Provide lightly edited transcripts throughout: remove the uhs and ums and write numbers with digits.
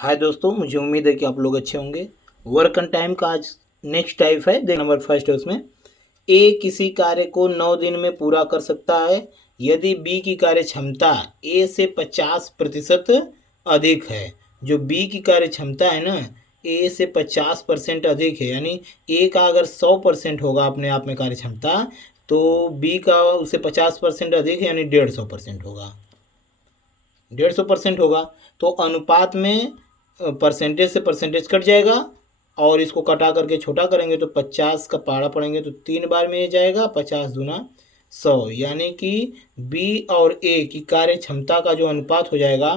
हाय दोस्तों, मुझे उम्मीद है कि आप लोग अच्छे होंगे। वर्क ऑन टाइम का आज नेक्स्ट टाइप है, देख नंबर फर्स्ट है उसमें। ए किसी कार्य को 9 दिन में पूरा कर सकता है यदि बी की कार्य क्षमता ए से 50% अधिक है। जो बी की कार्य क्षमता है ना, ए से 50% अधिक है, यानी ए का अगर 100% होगा अपने आप में कार्य क्षमता, तो बी का उससे 50% अधिक है, यानी 150% होगा। 150% होगा तो अनुपात में परसेंटेज से परसेंटेज कट जाएगा और इसको कटा करके छोटा करेंगे तो 50 का पारा पड़ेंगे तो 3 बार में ये जाएगा 50 दूना 100, यानी कि बी और ए की कार्य क्षमता का जो अनुपात हो जाएगा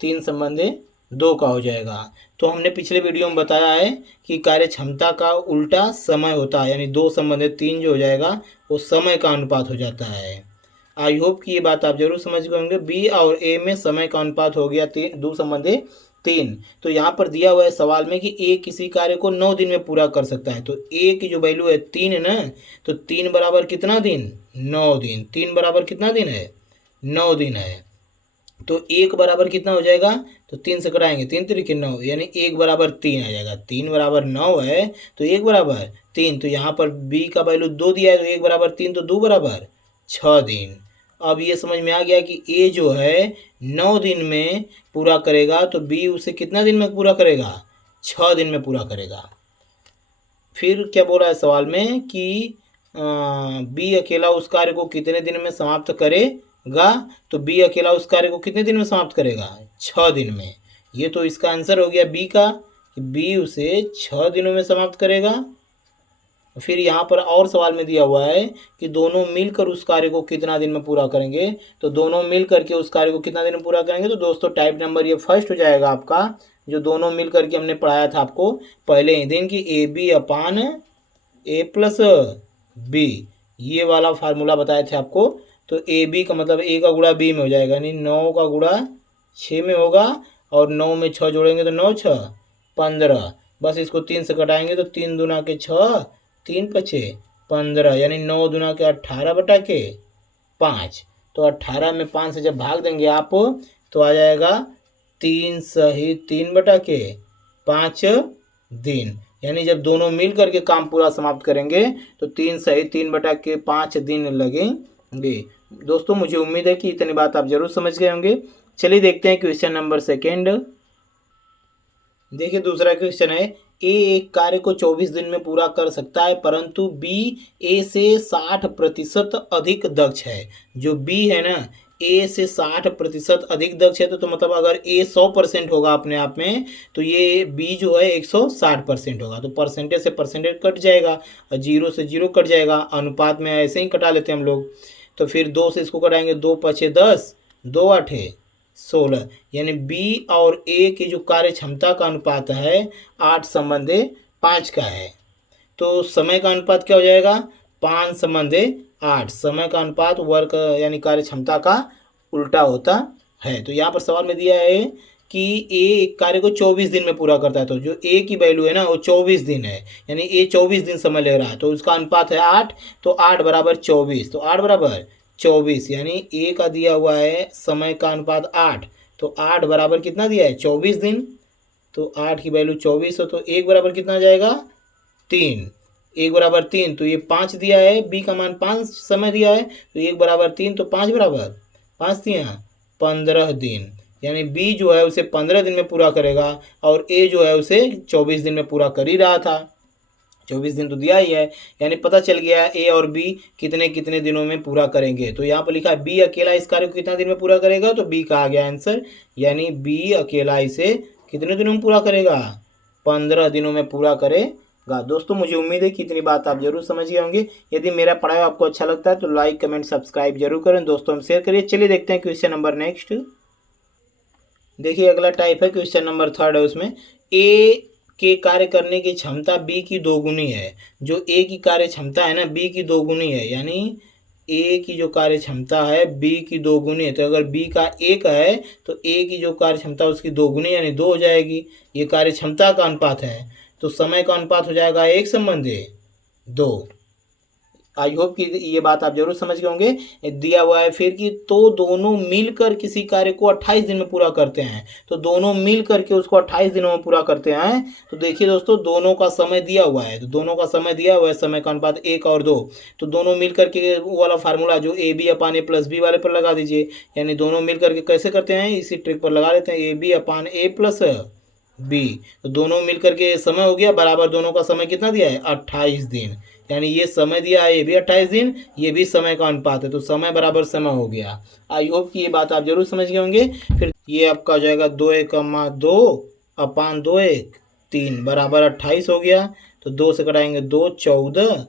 3:2 का हो जाएगा। तो हमने पिछले वीडियो में बताया है कि कार्य क्षमता का उल्टा समय होता है, यानी 2:3 जो हो जाएगा वो समय का अनुपात हो जाता है। आई होप कि ये बात आप जरूर समझ गए होंगे। बी और ए में समय का अनुपात हो गया 2:3। तो यहाँ पर दिया हुआ है सवाल में कि ए किसी कार्य को 9 दिन में पूरा कर सकता है। तो ए की जो वैल्यू है 3 है ना, तो 3 बराबर कितना दिन? 9 दिन। 3 बराबर कितना दिन है? 9 दिन है। तो 1 बराबर कितना हो जाएगा? तो 3 से कटाएंगे, 3 तरीके 9, यानी 1 बराबर 3 आ जाएगा। 3 बराबर 9 है तो 1 बराबर 3। तो यहाँ पर बी का वैल्यू 2 दिया है तो 1 बराबर 3, तो 2 बराबर 6 दिन। अब ये समझ में आ गया कि ए जो है 9 दिन में पूरा करेगा, तो बी उसे कितना दिन में पूरा करेगा? 6 दिन में पूरा करेगा। फिर क्या बोला है सवाल में कि बी अकेला उस कार्य को कितने दिन में समाप्त करेगा? तो बी अकेला उस कार्य को कितने दिन में समाप्त करेगा? 6 दिन में। ये तो इसका आंसर हो गया बी का, कि बी उसे 6 दिनों में समाप्त करेगा। फिर यहाँ पर और सवाल में दिया हुआ है कि दोनों मिलकर उस कार्य को कितना दिन में पूरा करेंगे। तो दोनों मिल करके उस कार्य को कितना दिन में पूरा करेंगे? तो दोस्तों टाइप नंबर ये फर्स्ट हो जाएगा आपका, जो दोनों मिल करके हमने पढ़ाया था आपको पहले ही दिन, कि A B upon A plus B, ये वाला फार्मूला बताए थे आपको। तो ए बी का मतलब ए का गुणा बी में हो जाएगा, यानी 9 का गुणा 6 में होगा, और 9 में 6 जोड़ेंगे तो 9 6 15। बस इसको 3 से कटाएंगे तो 3 दूना के 6, 3 पछे 15, यानी 9 दूना के 18 बटा के 5। तो 18 में 5 से जब भाग देंगे आप तो आ जाएगा 3 सही 3 बटा के 5 दिन। यानी जब दोनों मिल करके काम पूरा समाप्त करेंगे तो 3 सही 3 बटा के 5 दिन लगेंगे। दोस्तों मुझे उम्मीद है कि इतनी बात आप जरूर समझ गए होंगे। चलिए देखते हैं क्वेश्चन नंबर सेकेंड। देखिए दूसरा क्वेश्चन है, ए एक कार्य को 24 दिन में पूरा कर सकता है परंतु बी ए से 60% अधिक दक्ष है। जो बी है ना, ए से 60% अधिक दक्ष है, तो मतलब अगर ए 100% होगा अपने आप में, तो ये बी जो है 160% होगा। तो परसेंटेज से परसेंटेज कट जाएगा और 0 से 0 कट जाएगा। अनुपात में ऐसे ही कटा लेते हैं हम लोग। तो फिर 2 से इसको कटाएंगे, 2 पछे 10, 2 आठे 16, यानी बी और ए की जो कार्य क्षमता का अनुपात है 8:5 का है। तो समय का अनुपात क्या हो जाएगा? 5:8। समय का अनुपात वर्क यानी कार्य क्षमता का उल्टा होता है। तो यहाँ पर सवाल में दिया है कि ए एक कार्य को 24 दिन में पूरा करता है। तो जो ए की वैल्यू है ना वो 24 दिन है, यानी ए 24 दिन समय ले रहा है, तो उसका अनुपात है 8। तो 8 बराबर 24, तो 8 बराबर 24, यानी ए का दिया हुआ है समय का अनुपात 8। तो 8 बराबर कितना दिया है? 24 दिन। तो 8 की वैल्यू 24 हो तो 1 बराबर कितना आ जाएगा? 3। 1 बराबर 3, तो ये 5 दिया है, बी का मान 5 समय दिया है, तो 1 बराबर 3, तो 5 बराबर 5 दिया 15 दिन, यानी बी जो है उसे 15 दिन में पूरा करेगा और ए जो है उसे 24 दिन में पूरा कर ही रहा था। 24 दिन तो दिया ही है, यानी पता चल गया ए और बी कितने कितने दिनों में पूरा करेंगे। तो यहाँ पर लिखा है बी अकेला इस कार्य को कितना दिन में पूरा करेगा, तो बी का आ गया आंसर, यानी बी अकेला इसे कितने दिनों में पूरा करेगा? 15 दिनों में पूरा करेगा। दोस्तों मुझे उम्मीद है कि इतनी बात आप जरूर समझ गए होंगे। यदि मेरा पढ़ाई आपको अच्छा लगता है तो लाइक कमेंट सब्सक्राइब जरूर करें, दोस्तों में शेयर करिए। चलिए देखते हैं क्वेश्चन नंबर नेक्स्ट। देखिए अगला टाइप है क्वेश्चन नंबर थर्ड है, उसमें ए के कार्य करने की क्षमता बी की दोगुनी है। जो ए की कार्य क्षमता है ना बी की दोगुनी है, यानी ए की जो कार्य क्षमता है बी की दोगुनी है। तो अगर बी का 1 है तो ए की जो कार्य क्षमता उसकी दोगुनी यानी 2 हो जाएगी। ये कार्य क्षमता का अनुपात है। तो समय का अनुपात हो जाएगा 1:2। आई होप कि ये बात आप जरूर समझ गए होंगे। दिया हुआ है फिर कि तो दोनों मिलकर किसी कार्य को 28 दिन में पूरा करते हैं, तो दोनों मिल करके उसको 28 दिनों में पूरा करते हैं। तो देखिए दोस्तों, दोनों का समय दिया हुआ है, तो दोनों का समय दिया हुआ है, समय का अनुपात 1 और 2। तो दोनों मिल करके वो वाला फार्मूला जो A B upon A plus B वाले पर लगा दीजिए, यानी दोनों मिल करके कैसे करते हैं, इसी ट्रिक पर लगा लेते हैं, A B upon A plus B. तो दोनों मिलकर के समय हो गया बराबर, दोनों का समय कितना दिया है, 28 दिन, यानी ये समय दिया है, ये भी 28 दिन, ये भी समय का अनुपात है, तो समय बराबर समय हो गया। आई होप कि ये बात आप जरूर समझ गए होंगे। फिर ये आपका हो जाएगा 2 अपान 2 बराबर 28 हो गया। तो 2 से कटाएंगे 2 14,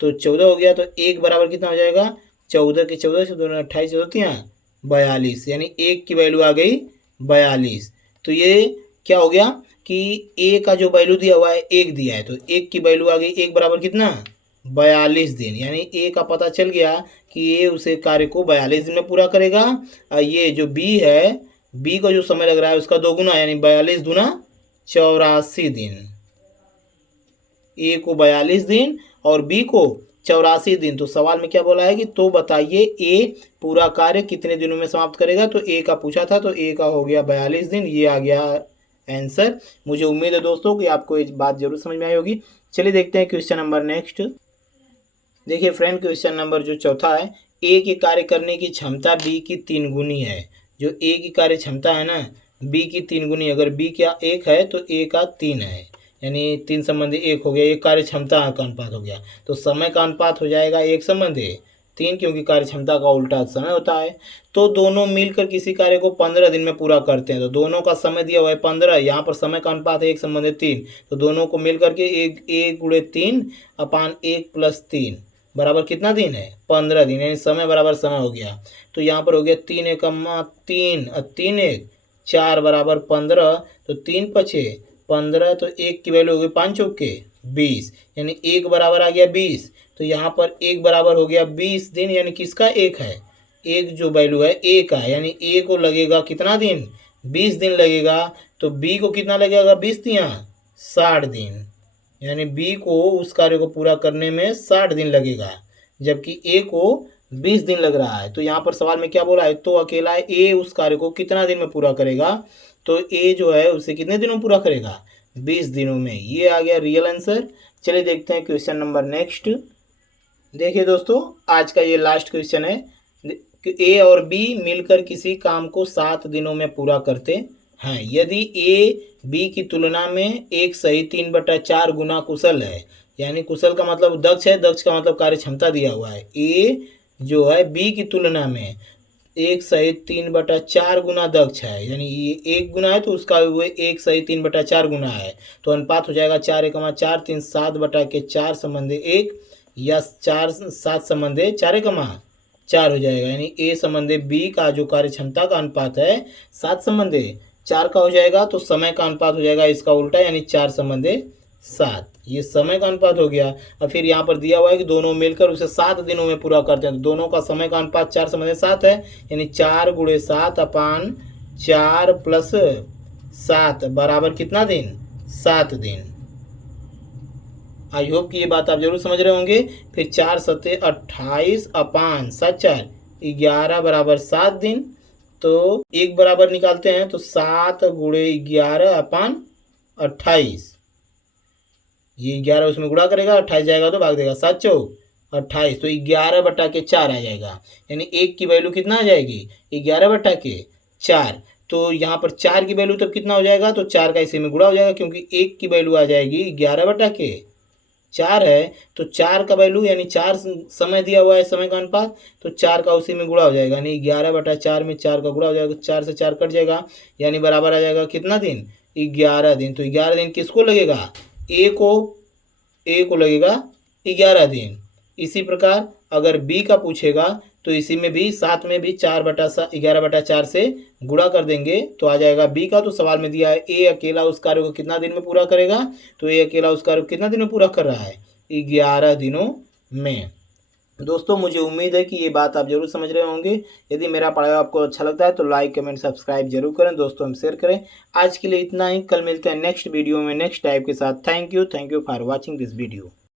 तो 14 हो गया। तो 1 बराबर कितना हो जाएगा, 14 के 14 से दोनों 28 होती हैं 42, यानी 1 की वैल्यू आ गई 42। तो ये क्या हो गया कि ए का जो वैल्यू दिया हुआ है 1 दिया है, तो 1 की वैल्यू आ गई 1 बराबर कितना 42 दिन, यानी ए का पता चल गया कि ये उसे कार्य को 42 दिन में पूरा करेगा। और ये जो बी है, बी को जो समय लग रहा है उसका 2 गुना, यानी 42 दूना 84 दिन। ए को 42 दिन और बी को 84 दिन। तो सवाल में क्या बोला है कि तो बताइए ए पूरा कार्य कितने दिनों में समाप्त करेगा, तो ए का पूछा था, तो ए का हो गया 42 दिन, ये आ गया आंसर। मुझे उम्मीद है दोस्तों कि आपको ये बात जरूर समझ में आई होगी। चलिए देखते हैं क्वेश्चन नंबर नेक्स्ट। देखिए फ्रेंड, क्वेश्चन नंबर जो चौथा है, ए की कार्य करने की क्षमता बी की 3 गुनी है। जो ए की कार्य क्षमता है ना, बी की 3 गुनी, अगर बी का 1 है तो ए का 3 है, यानी 3 संबंधी 1 हो गया, एक कार्य क्षमता का अनुपात हो गया। तो समय का अनुपात हो जाएगा 1 संबंधी 3, क्योंकि कार्य क्षमता का उल्टा समय होता है। तो दोनों मिलकर किसी कार्य को 15 दिन में पूरा करते हैं, तो दोनों का समय दिया हुआ है 15, यहाँ पर समय का अनुपात है 1 संबंधी 3, तो दोनों को मिल करके 1 गुणे 3 अपान 1 प्लस 3 बराबर कितना दिन है, 15 दिन, यानी समय बराबर समय हो गया। तो यहाँ पर हो गया 3 एकम्मा 3 और 3 1 4 बराबर 15, तो 3 पछे 15, तो 1 की वैल्यू हो गई 5 चौके 20, यानी 1 बराबर आ गया 20। तो यहाँ पर 1 बराबर हो गया 20 दिन, यानी किसका 1 है, 1 जो वैल्यू है ए का, यानी ए को लगेगा कितना दिन, 20 दिन लगेगा। तो बी को कितना लगेगा, 20 दिया 60 दिन, यानी बी को उस कार्य को पूरा करने में 60 दिन लगेगा, जबकि ए को 20 दिन लग रहा है। तो यहाँ पर सवाल में क्या बोला है, तो अकेला ए उस कार्य को कितना दिन में पूरा करेगा, तो ए जो है उसे कितने दिनों में पूरा करेगा, 20 दिनों में। ये आ गया रियल आंसर। चलिए देखते हैं क्वेश्चन नंबर नेक्स्ट। देखिए दोस्तों, आज का ये लास्ट क्वेश्चन है कि ए और बी मिलकर किसी काम को 7 दिनों में पूरा करते हैं। यदि ए बी की तुलना में 1 सही 3/4 गुना कुशल है, यानी कुशल का मतलब दक्ष है, दक्ष का मतलब कार्य क्षमता दिया हुआ है। ए जो है बी की तुलना में 1 सही 3/4 गुना दक्ष है, यानी ये 1 गुना है तो उसका वो 1 सही 3/4 गुना है। तो अनुपात हो जाएगा 4 एकमा 4 3 7/4 संबंधी 1, या 4 7 संबंधी 4 एकमा 4 हो जाएगा, यानी ए संबंधी बी का जो कार्य क्षमता का अनुपात है 7 संबंधी 4 का हो जाएगा। तो समय का अनुपात हो जाएगा इसका उल्टा, यानी 4 संबंधी 7, ये समय का अनुपात हो गया। और फिर यहाँ पर दिया हुआ है कि दोनों मिलकर उसे 7 दिनों में पूरा करते हैं, तो दोनों का समय का अनुपात 4 संबंधी 7 है, यानी 4 गुणे 7 अपान 4 प्लस 7 बराबर कितना दिन, 7 दिन। आई होप कि ये बात आप जरूर समझ रहे होंगे। फिर 4 सत्ते 28 अपान 7 4 11 बराबर 7 दिन। तो 1 बराबर निकालते हैं, तो 7 गुणे 11 अपान 28, ये 11 उसमें गुणा करेगा, 28 जाएगा तो भाग देगा, 7 चौक 28, तो 11/4 आ जाएगा, यानी 1 की वैल्यू कितना आ जाएगी, 11/4। तो यहाँ पर 4 की वैल्यू तब कितना हो जाएगा, तो 4 का इसी में गुणा हो जाएगा, क्योंकि 1 की वैल्यू आ जाएगी 11/4 है, तो 4 का वैल्यू यानी 4 समय दिया हुआ है, समय का अनुपात, तो 4 का उसी में गुणा हो जाएगा, यानी 11/4 में 4 का गुणा हो जाएगा, 4 से 4 कट जाएगा, यानी बराबर आ जाएगा कितना दिन, 11 दिन। तो 11 दिन किसको लगेगा, ए को लगेगा 11 दिन। इसी प्रकार अगर बी का पूछेगा तो इसी में भी साथ में भी 11/4 से गुणा कर देंगे तो आ जाएगा बी का। तो सवाल में दिया है ए अकेला उस कार्य को कितना दिन में पूरा करेगा, तो ए अकेला उस कार्य को कितना दिन में पूरा कर रहा है, 11 दिनों में। दोस्तों मुझे उम्मीद है कि ये बात आप जरूर समझ रहे होंगे। यदि मेरा पढ़ाया आपको अच्छा लगता है तो लाइक कमेंट सब्सक्राइब जरूर करें, दोस्तों हम शेयर करें। आज के लिए इतना ही, कल मिलते हैं नेक्स्ट वीडियो में नेक्स्ट टाइप के साथ। Thank you for watching this video.